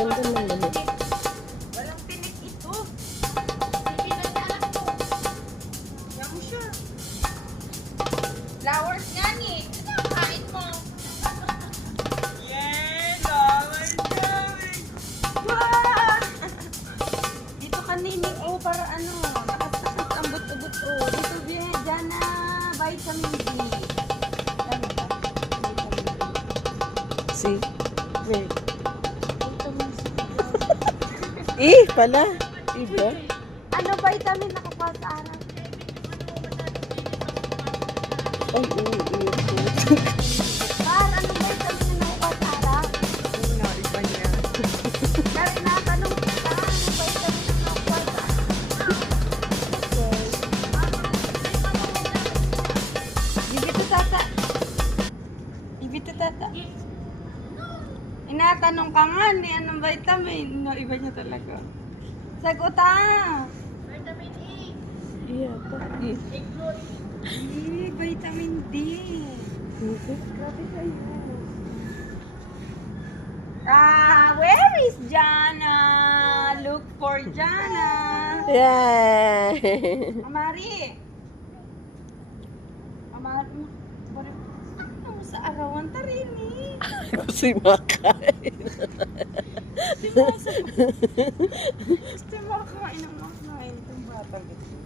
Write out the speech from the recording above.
ganda ng lamig. Walang tinik ito. Pinagdaan ko. Yan siya. Flowers nga ni. Ano ang kain mo? Dito kanining para ano, nakasakas ang but-but Dito dyan na vitamin D. Ano ba? See? Wait. Vitamin C. Pala. Iba? Ano vitamin nakukuha sa araw? Ay, Par, ano vitamin na nakukuha sa araw? iba niya. Pero inatanong kita, ano vitamin na nakukuha sa Ibito tata. Ibito tata. Inatanong ka nga ni anong vitamin. No, iba niya talaga. Sagot Vitamin E. Iya, pa. Vitamin D. Grabe kayo. Where is Jana? Look for Jana. Yay! Amari. Amari. Ano sa arawan tarini? Gusto yung makain. Gusto mo makain ng makain itong batang ito.